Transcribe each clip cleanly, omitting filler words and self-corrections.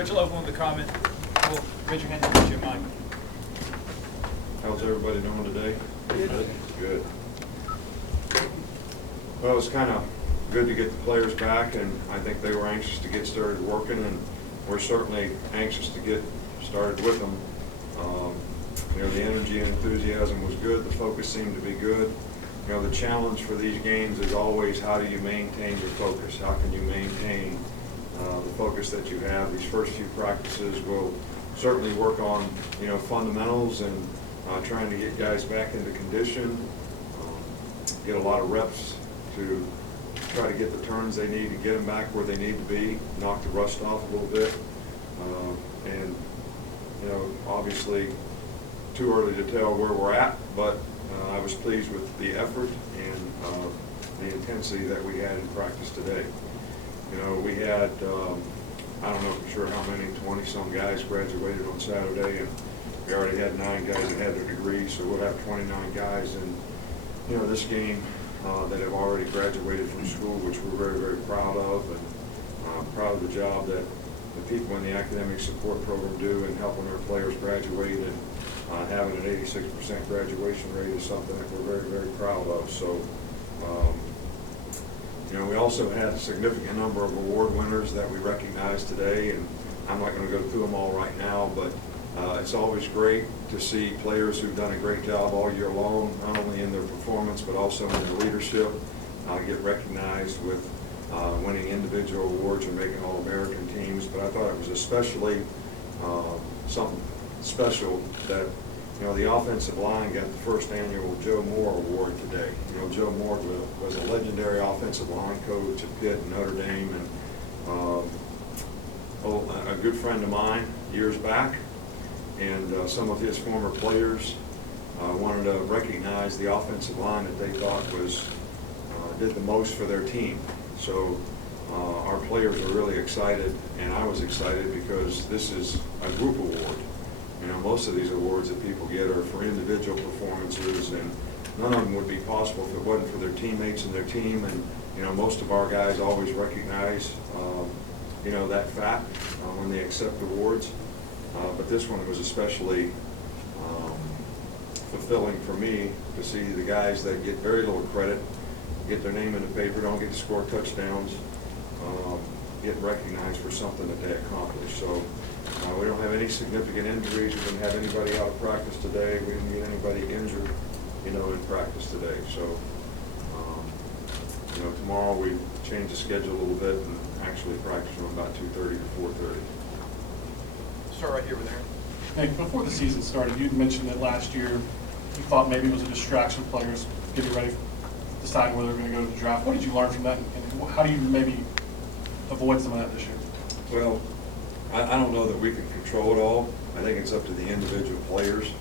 Coach, I'll open with a comment. Well, raise your hand and get your mic. How's everybody doing today? Good. Well, it's kind of good to get the players back, and I think they were anxious to get started working, and we're certainly anxious to get started with them. You know, the energy and enthusiasm was good. The focus seemed to be good. You know, the challenge for these games is always how do you maintain your focus? How can you maintain the focus that you have? These first few practices will certainly work on, you know, fundamentals and trying to get guys back into condition, get a lot of reps to try to get the turns they need to get them back where they need to be, knock the rust off a little bit. And, you know, obviously too early to tell where we're at, but I was pleased with the effort and the intensity that we had in practice today. You know, we had, I don't know for sure how many, 20-some guys graduated on Saturday, and we already had 9 guys that had their degrees, so we'll have 29 guys in, you know, this game that have already graduated from school, which we're very, very proud of, and proud of the job that the people in the academic support program do in helping our players graduate, and having an 86% graduation rate is something that we're very, very proud of. So, you know, we also had a significant number of award winners that we recognized today, and I'm not going to go through them all right now, but it's always great to see players who've done a great job all year long, not only in their performance but also in their leadership, get recognized with winning individual awards or making All-American teams. But I thought it was especially something special that, you know, the offensive line got the first annual Joe Moore Award today. You know, Joe Moore was a legendary offensive line coach at Pitt and Notre Dame, and a good friend of mine years back, and some of his former players wanted to recognize the offensive line that they thought was did the most for their team. So our players are really excited, and I was excited because this is a group award. You know, most of these awards that people get are for individual performances, and none of them would be possible if it wasn't for their teammates and their team. And, you know, most of our guys always recognize, you know, that fact when they accept awards. But this one was especially fulfilling for me to see the guys that get very little credit, get their name in the paper, don't get to score touchdowns, get recognized for something that they accomplished. So we don't have any significant injuries. We didn't have anybody out of practice today. We didn't get anybody injured, you know, in practice today. So, you know, tomorrow we change the schedule a little bit and actually practice from about 2:30 to 4:30. Start right here with Aaron. Hey, before the season started, you mentioned that last year you thought maybe it was a distraction, players getting ready, deciding whether they're going to go to the draft. What did you learn from that, and how do you maybe avoid some of that this year? Well, I don't know that we can control it all. I think it's up to the individual players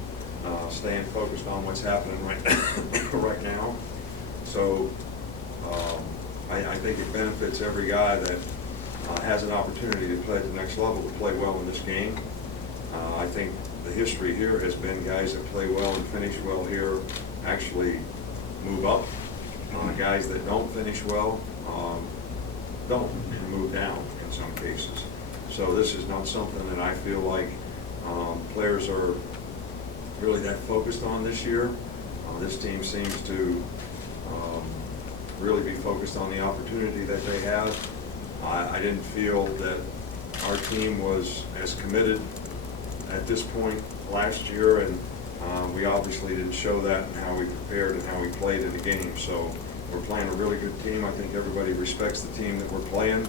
staying focused on what's happening right now. So I think it benefits every guy that has an opportunity to play at the next level to play well in this game. I think the history here has been guys that play well and finish well here actually move up. Guys that don't finish well don't move down in some cases. So this is not something that I feel like players are really that focused on this year. This team seems to really be focused on the opportunity that they have. I didn't feel that our team was as committed at this point last year, and we obviously didn't show that in how we prepared and how we played in the game. So we're playing a really good team. I think everybody respects the team that we're playing.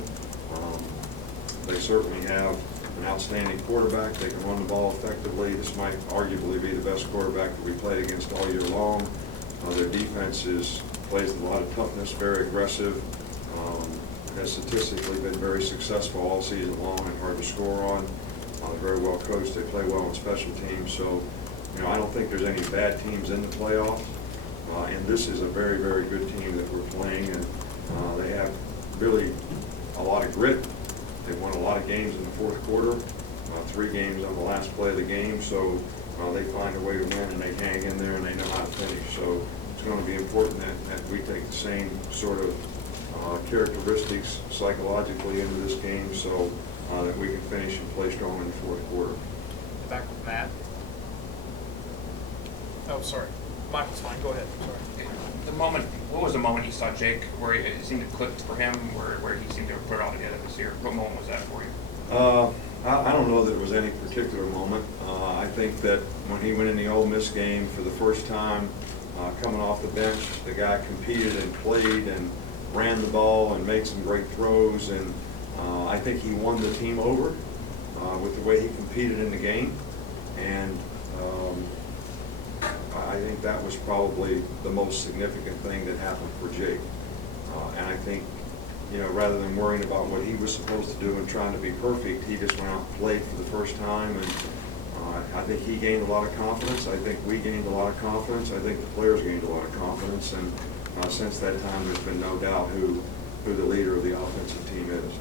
They certainly have an outstanding quarterback. They can run the ball effectively. This might arguably be the best quarterback that we played against all year long. Their defense plays with a lot of toughness, very aggressive, has statistically been very successful all season long and hard to score on. They're very well coached. They play well on special teams. So, you know, I don't think there's any bad teams in the playoffs. And this is a very, very good team that we're playing, and they have really a lot of grit. They won a lot of games in the fourth quarter, 3 games on the last play of the game, so they find a way to win, and they hang in there, and they know how to finish. So it's going to be important that we take the same sort of characteristics psychologically into this game. So that we can finish and play strong in the fourth quarter. Back with Matt. Oh, sorry. Michael's fine. Go ahead. Sorry. What was the moment you saw Jake where it seemed to click for him, where he seemed to have put it all together this year? What moment was that for you? I don't know that it was any particular moment. I think that when he went in the Ole Miss game for the first time, coming off the bench, the guy competed and played and ran the ball and made some great throws, and I think he won the team over with the way he competed in the game, and I think that was probably the most significant thing that happened for Jake. And I think, rather than worrying about what he was supposed to do and trying to be perfect, he just went out and played for the first time, and I think he gained a lot of confidence. I think we gained a lot of confidence. I think the players gained a lot of confidence, and since that time, there's been no doubt who the leader of the offensive team is.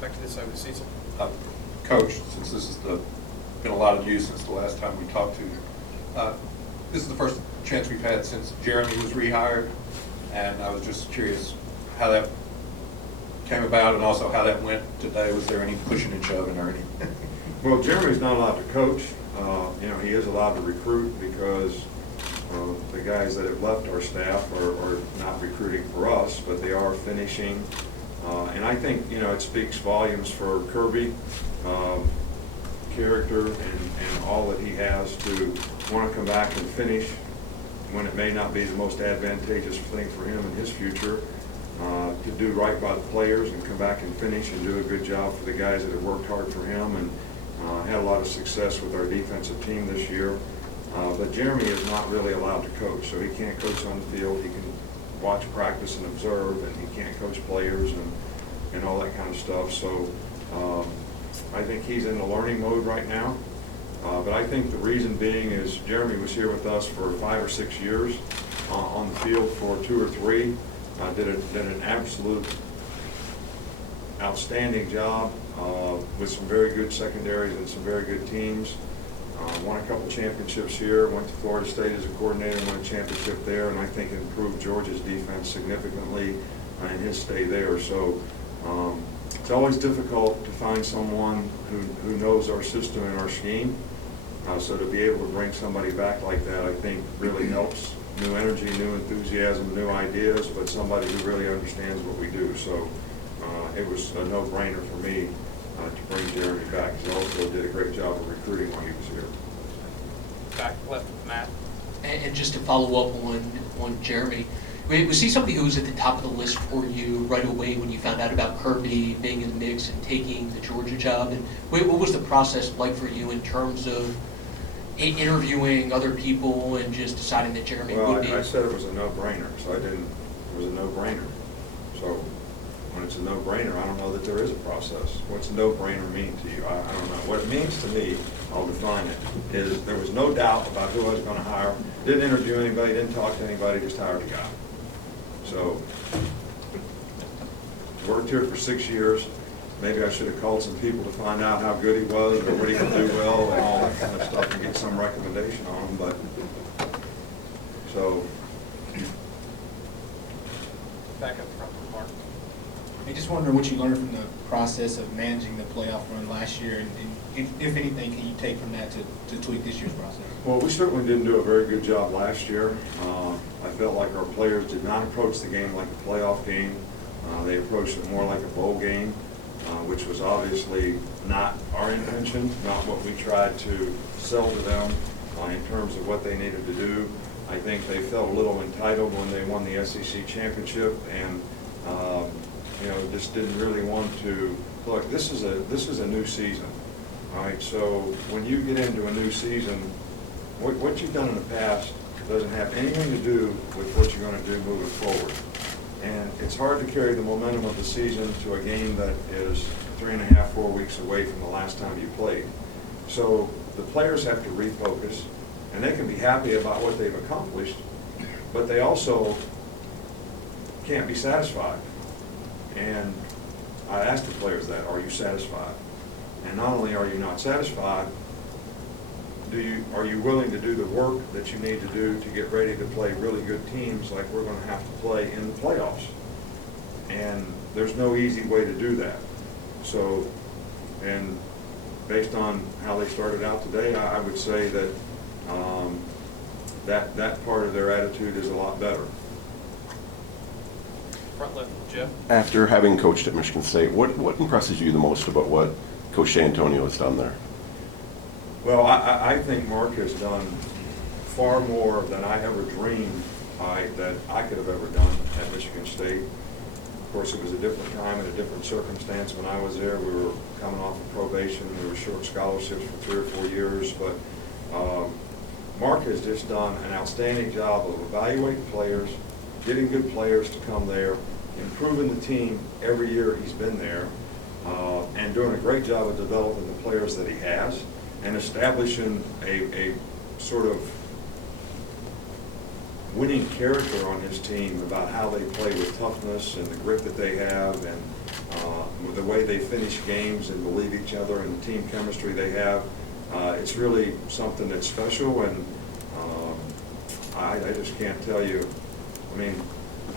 Back to this side with Cecil. Coach, since this has been a lot of news since the last time we talked to you, this is the first chance we've had since Jeremy was rehired, and I was just curious how that came about and also how that went today. Was there any pushing and shoving or anything? Well, Jeremy's not allowed to coach. He is allowed to recruit because the guys that have left our staff are not recruiting for us, but they are finishing. And I think, it speaks volumes for Kirby, character and all that he has to want to come back and finish when it may not be the most advantageous thing for him in his future, to do right by the players and come back and finish and do a good job for the guys that have worked hard for him and had a lot of success with our defensive team this year. But Jeremy is not really allowed to coach, so he can't coach on the field. He can watch practice and observe, and he can't coach players and all that kind of stuff. So I think he's in the learning mode right now. But I think the reason being is Jeremy was here with us for 5 or 6 years, on the field for 2 or 3. Did an absolute outstanding job with some very good secondaries and some very good teams. Won a couple championships here, went to Florida State as a coordinator, won a championship there, and I think improved Georgia's defense significantly in his stay there. So it's always difficult to find someone who knows our system and our scheme. So to be able to bring somebody back like that, I think really helps. New energy, new enthusiasm, new ideas, but somebody who really understands what we do. So it was a no-brainer for me to bring Jeremy back. He also did a great job of recruiting while he was here. Back left with Matt. And just to follow up on Jeremy, was he somebody who was at the top of the list for you right away when you found out about Kirby being in the mix and taking the Georgia job? And what was the process like for you in terms of interviewing other people and just deciding that Jeremy would be? I said it was a no-brainer, so it was a no-brainer. So when it's a no-brainer, I don't know that there is a process. What's a no-brainer mean to you? I don't know. What it means to me, I'll define it, is there was no doubt about who I was going to hire. Didn't interview anybody, didn't talk to anybody, just hired a guy. So worked here for 6 years. Maybe I should have called some people to find out how good he was or what he could do well and all that kind of stuff and get some recommendation on him. But so Back up front with Mark. I just wonder what you learned from the process of managing the playoff run last year, and if anything, can you take from that to tweak this year's process? Well, we certainly didn't do a very good job last year. I felt like our players did not approach the game like a playoff game. They approached it more like a bowl game, which was obviously not our intention, not what we tried to sell to them in terms of what they needed to do. I think they felt a little entitled when they won the SEC championship, and just didn't really want to. Look, this is a new season, all right? So when you get into a new season, what you've done in the past doesn't have anything to do with what you're going to do moving forward. And it's hard to carry the momentum of the season to a game that is 3.5, 4 weeks away from the last time you played. So the players have to refocus, and they can be happy about what they've accomplished, but they also can't be satisfied. And I asked the players that, are you satisfied? And not only are you not satisfied, are you willing to do the work that you need to do to get ready to play really good teams like we're going to have to play in the playoffs? And there's no easy way to do that. So And based on how they started out today, I would say that that part of their attitude is a lot better. Front left, Jeff. After having coached at Michigan State, what impresses you the most about what Coach Dantonio has done there? Well, I think Mark has done far more than I ever dreamed that I could have ever done at Michigan State. Of course, it was a different time and a different circumstance when I was there. We were coming off of probation. We were short scholarships for 3 or 4 years. But Mark has just done an outstanding job of evaluating players, getting good players to come there, improving the team every year he's been there, and doing a great job of developing the players that he has, and establishing a sort of winning character on his team about how they play with toughness and the grit that they have, and the way they finish games and believe each other and the team chemistry they have. It's really something that's special, and I just can't tell you. I mean,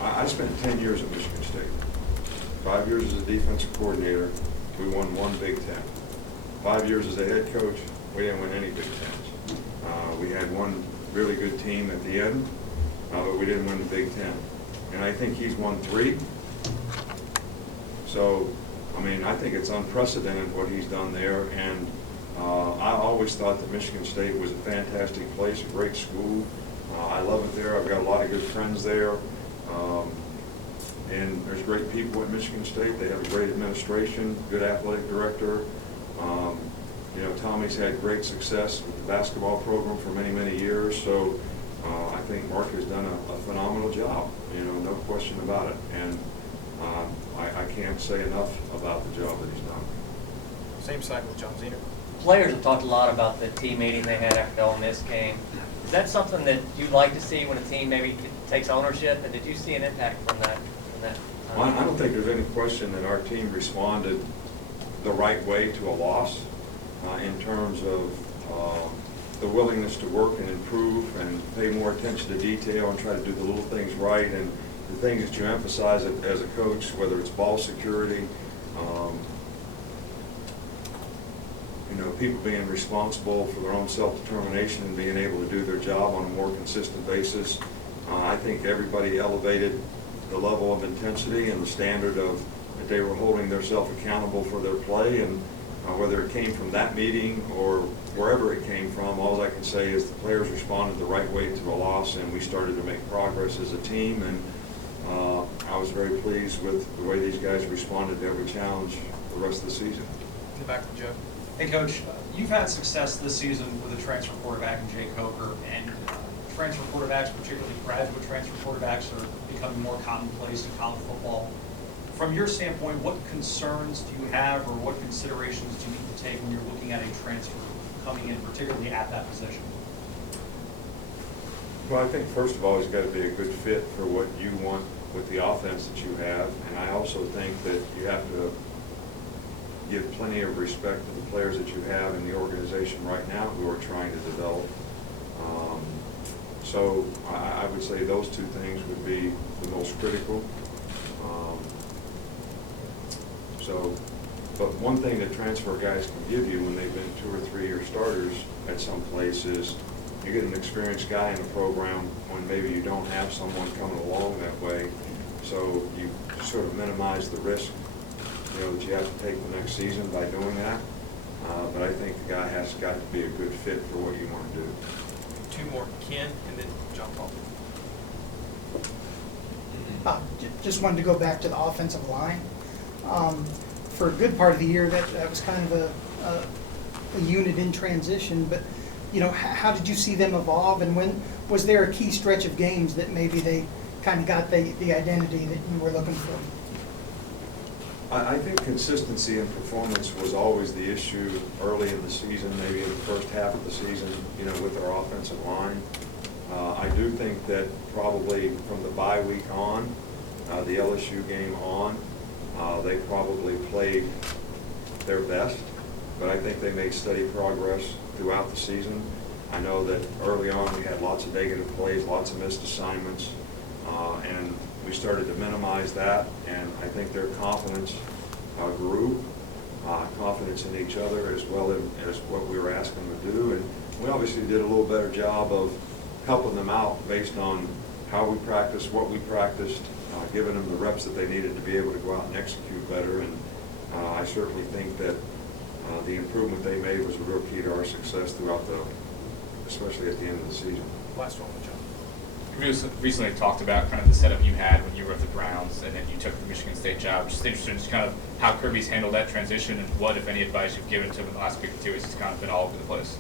I spent 10 years at Michigan State. 5 years as a defensive coordinator. We won 1 Big Ten. 5 years as a head coach, we didn't win any Big Tens. We had one really good team at the end, but we didn't win the Big Ten. And I think he's won 3. So, I mean, I think it's unprecedented what he's done there. And I always thought that Michigan State was a fantastic place, a great school. I love it there. I've got a lot of good friends there. And there's great people at Michigan State. They have a great administration, good athletic director. You know, Tommy's had great success with the basketball program for many, many years. So I think Mark has done a phenomenal job, you know, no question about it. And I can't say enough about the job that he's done. Same side with John Zener. Players have talked a lot about the team meeting they had after the Ole Miss game. Is that something that you'd like to see when a team maybe takes ownership? And did you see an impact from that? Well, I don't think there's any question that our team responded the right way to a loss in terms of the willingness to work and improve and pay more attention to detail and try to do the little things right, and the things that you emphasize as a coach, whether it's ball security, you know, people being responsible for their own self-determination and being able to do their job on a more consistent basis. I think everybody elevated the level of intensity and the standard of that they were holding themselves accountable for their play, and whether it came from that meeting or wherever it came from, all I can say is the players responded the right way to a loss, and we started to make progress as a team, and I was very pleased with the way these guys responded to every challenge the rest of the season. In the back with Joe. Hey, Coach, you've had success this season with a transfer quarterback in Jay Coker, and transfer quarterbacks, particularly graduate transfer quarterbacks, are becoming more commonplace in college football. From your standpoint, what concerns do you have, or what considerations do you need to take when you're looking at a transfer coming in, particularly at that position? Well, I think first of all, he's got to be a good fit for what you want with the offense that you have, and I also think that you have to give plenty of respect to the players that you have in the organization right now who are trying to develop. So I would say those two things would be the most critical. But one thing that transfer guys can give you when they've been 2 or 3 year starters at some place is you get an experienced guy in a program when maybe you don't have someone coming along that way. So you sort of minimize the risk, you know, that you have to take the next season by doing that. But I think the guy has got to be a good fit for what you want to do. 2 more, Ken, and then John Paul. Just wanted to go back to the offensive line. For a good part of the year, that was kind of a unit in transition. But you know, how did you see them evolve, and when was there a key stretch of games that maybe they kind of got the identity that you were looking for? I think consistency in performance was always the issue early in the season, maybe in the first half of the season, you know, with our offensive line. I do think that probably from the bye week on, the LSU game on, they probably played their best, but I think they made steady progress throughout the season. I know that early on we had lots of negative plays, lots of missed assignments, and we started to minimize that, and I think their confidence grew. Confidence confidence in each other as well as what we were asking them to do. And we obviously did a little better job of helping them out based on how we practiced, what we practiced, giving them the reps that they needed to be able to go out and execute better. And I certainly think that the improvement they made was a real key to our success throughout especially at the end of the season. Last one, John. You recently talked about kind of the setup you had when you were at the Browns and then you took the Michigan State job. Just interested in just kind of how Kirby's handled that transition and what, if any, advice you've given to him in the last week or two. He's kind of been all over the place.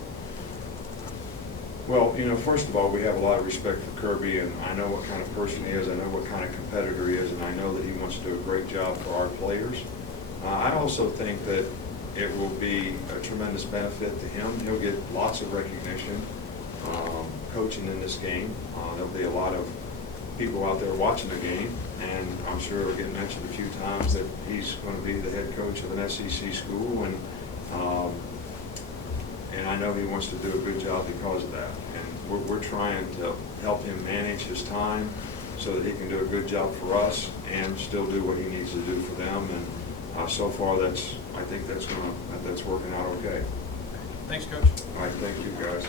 Well, first of all, we have a lot of respect for Kirby, and I know what kind of person he is, I know what kind of competitor he is, and I know that he wants to do a great job for our players. I also think that it will be a tremendous benefit to him. He'll get lots of recognition coaching in this game. There'll be a lot of people out there watching the game, and I'm sure it'll get mentioned a few times that he's going to be the head coach of an SEC school, and I know he wants to do a good job because of that. And we're trying to help him manage his time so that he can do a good job for us and still do what he needs to do for them. And so far, I think that's working out okay. Thanks, Coach. All right, thank you, guys.